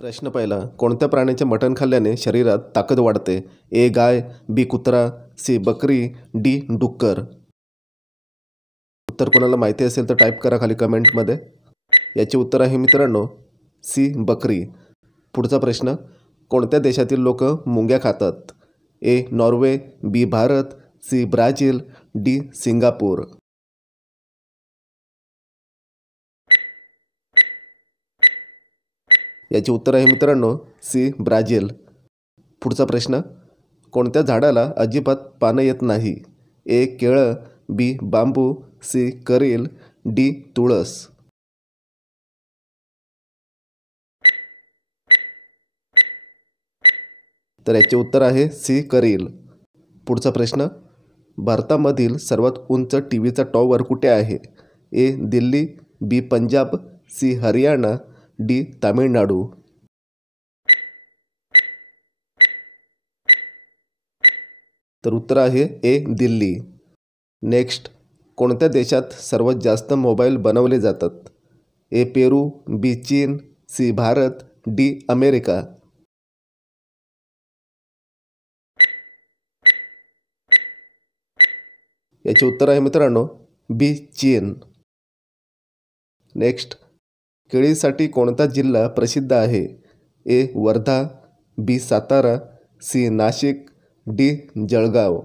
प्रश्न पहिला. कोणत्या प्राण्याचे मटण खाल्ल्याने शरीरात ताकद वाढते? ए गाय, बी कुत्रा, सी बकरी, डी डुक्कर. उत्तर कोणाला माहिती असेल तर टाईप करा खाली कमेंटमध्ये. याचे उत्तर आहे मित्रांनो सी बकरी. पुढचा प्रश्न. कोणत्या देशातील लोक मुंग्या खातात? A Norway, B Bharat, C Brazil, D Singapore. याचे उत्तर आहे मित्रांनो सी ब्राझील. पुढचा प्रश्न. कोणत्या झाडाला अजिबात पानं येत नाही? ए केळं, बी बांबू, सी करील, डी तुळस. तर याचे उत्तर आहे सी करील. पुढचा प्रश्न. भारतामधील सर्वात उंच टीव्हीचा टॉवर कुठे आहे? ए दिल्ली, बी पंजाब, सी हरियाणा, डी तामिळनाडू. तर उत्तर आहे ए दिल्ली. नेक्स्ट. कोणत्या देशात सर्वात जास्त मोबाईल बनवले जातात? ए पेरू, बी चीन, सी भारत, डी अमेरिका. याचे उत्तर आहे मित्रांनो बी चीन. नेक्स्ट. केळीसाठी कोणता जिल्हा प्रसिद्ध आहे? ए वर्धा, बी सातारा, सी नाशिक, डी जळगाव.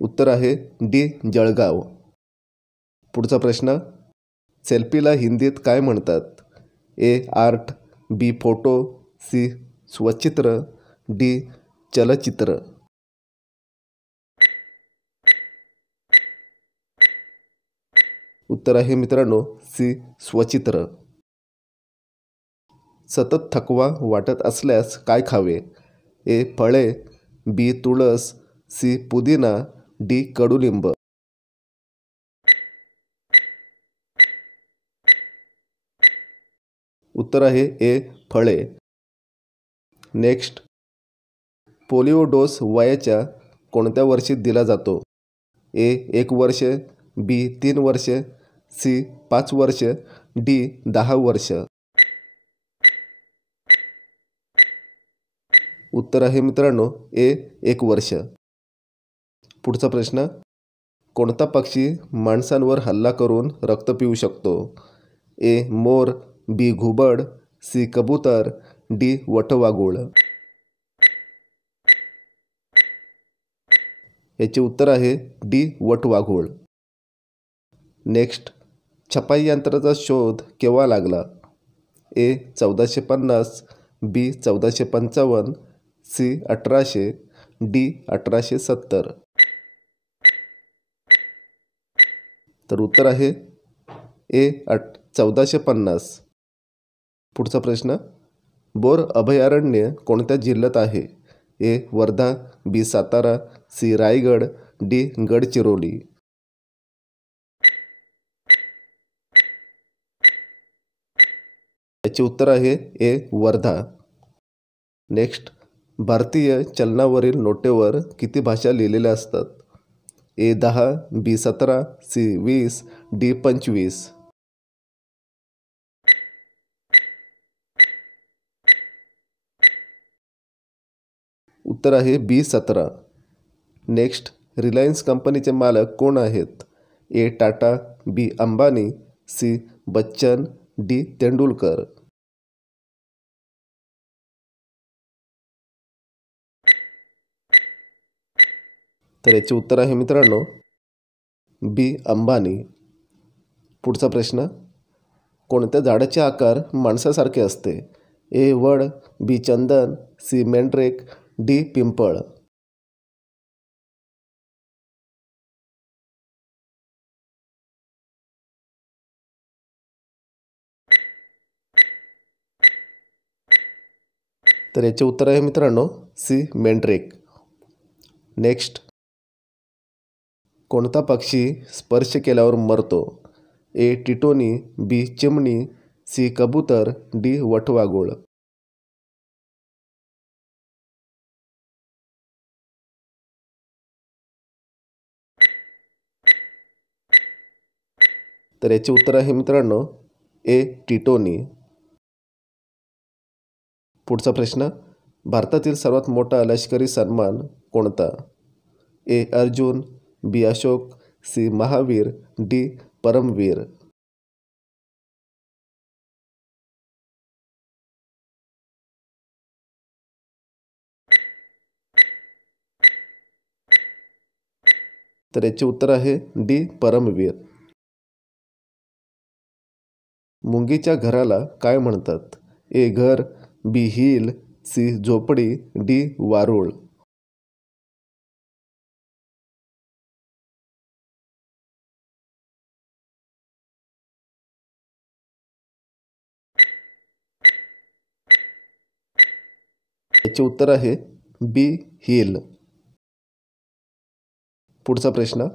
उत्तर आहे डी जळगाव. पुढचा प्रश्न. सेल्फीला हिंदीत काय म्हणतात? ए आर्ट, बी फोटो, सी स्वचित्र, डी चलचित्र. उत्तर आहे मित्रांनो सी स्वचित्र. सतत थकवा वाटत असल्यास काय खावे? ए फळे, बी तुळस, सी पुदिना, डी कडुलिंब. उत्तर आहे ए फळे. नेक्स्ट. पोलिओ डोस वयाच्या कोणत्या वर्षी दिला जातो? ए 1 वर्ष, बी 3 वर्ष, सी 5 वर्ष, डी 10 वर्ष. उत्तर आहे मित्रांनो ए 1 वर्ष. पुढचा प्रश्न. कोणता पक्षी माणसांवर हल्ला करून रक्त पिऊ शकतो? ए मोर, बी घुबड, सी कबूतर, डी वटवाघूळ. याचे उत्तर आहे डी वटवाघूळ. नेक्स्ट. छपाई यंत्राचा शोध केव्हा लागला? ए 1450, बी 1455, सी 1800, डी 1870. तर उत्तर आहे ए 1450. पुढचा प्रश्न. बोर अभयारण्य कोणत्या जिल्ह्यात आहे? ए वर्धा, बी सातारा, सी रायगड, डी गडचिरोली. याचे उत्तर आहे ए वर्धा. नेक्स्ट. भारतीय चलनावरील नोटेवर किती भाषा लिहिलेल्या असतात? ए 10, बी 17, सी 20, डी 25. उत्तर आहे बी 17. नेक्स्ट. रिलायन्स कंपनीचे मालक कोण आहेत? ए टाटा, बी अंबानी, सी बच्चन, डी तेंडुलकर. तर याचे उत्तर आहे मित्रांनो बी अंबानी. पुढचा प्रश्न. कोणत्या झाडाचे आकार माणसासारखे असते? ए वड, बी चंदन, सी मेंढरेक, डी पिंपळ. तर याचे उत्तर आहे मित्रांनो सी मेंढरेक. नेक्स्ट. कोणता पक्षी स्पर्श केल्यावर मरतो? ए टिटोनी, बी चिमणी, सी कबूतर, डी वटवाघूळ. तर याचे उत्तर आहे मित्रांनो ए टिटोनी. पुढचा प्रश्न, भारतातील सर्वात मोठा लष्करी सन्मान कोणता? ए अर्जुन, बी अशोक, सी महावीर, डी परमवीर. तर याचे उत्तर आहे डी परमवीर. मुंगीच्या घराला काय म्हणतात? ए घर, बी हिल, सी झोपडी, डी वारूळ. याचे उत्तर आहे बी हिल. पुढचा प्रश्न,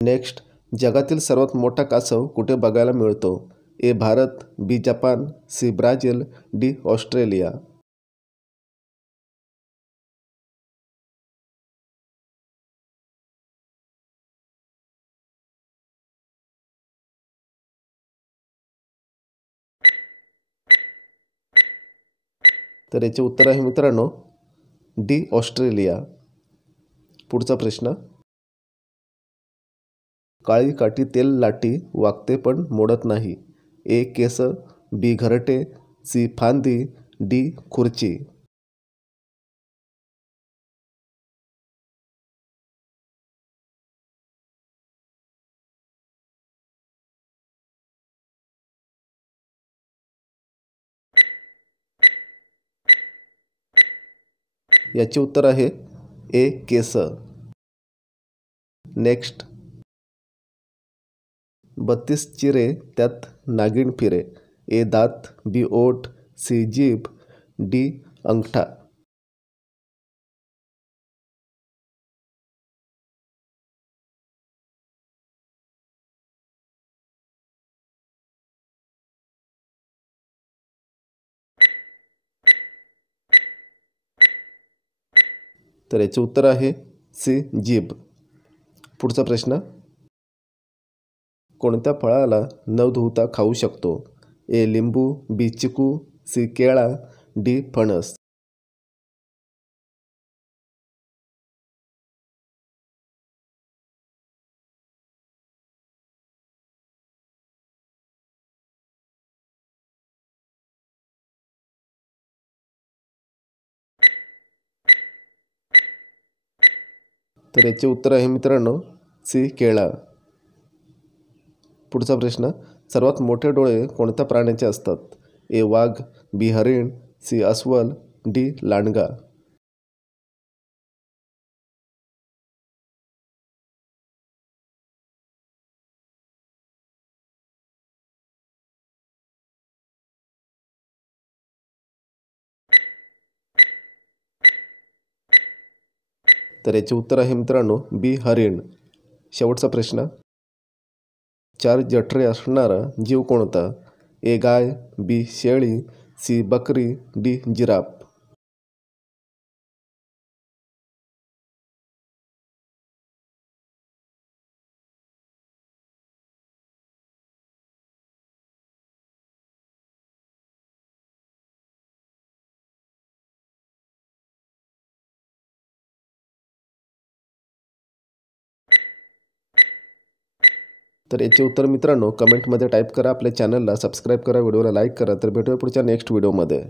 नेक्स्ट, जगातील सर्वात मोठा कासव कुठे बघायला मिळतो? A Bharat, B Japan, C Brazil, D Australia. तर याचे उत्तर आहे मित्रांनो डी ऑस्ट्रेलिया. पुढचा प्रश्न, काळी काठी तेल लाटी वागते पण मोडत नाही. ए केस, बी घरटे, सी फांदी, डी खुर्ची. याचे उत्तर आहे ए केस. नेक्स्ट, 32 चिरे त्यात नागिण फिरे. ए दात, बी ओठ, सी जीभ, डी अंगठा. तर याचे उत्तर आहे सी जीभ. पुढचा प्रश्न, कोणत्या फळाला न धुता खाऊ शकतो? ए लिंबू, बी चिकू, सी केळा, डी फणस. तर याचे उत्तर आहे मित्रांनो सी केळा. पुढचा प्रश्न, सर्वात मोठे डोळे कोणत्या प्राण्याचे असतात? ए वाघ, बी हरिण, सी अस्वल, डी लांडगा. तर याचे उत्तर आहे मित्रांनो बी हरिण. शेवटचा प्रश्न, 4 जठरे असणारा जीव कोणता? ए गाय, बी शेळी, सी बकरी, डी जिराफ. तर याचे उत्तर मित्रांनो कमेंटमध्ये टाईप करा. आपल्या चॅनलला सबस्क्राईब करा, व्हिडिओला लाईक करा. तर भेटूया पुढच्या नेक्स्ट व्हिडिओमध्ये.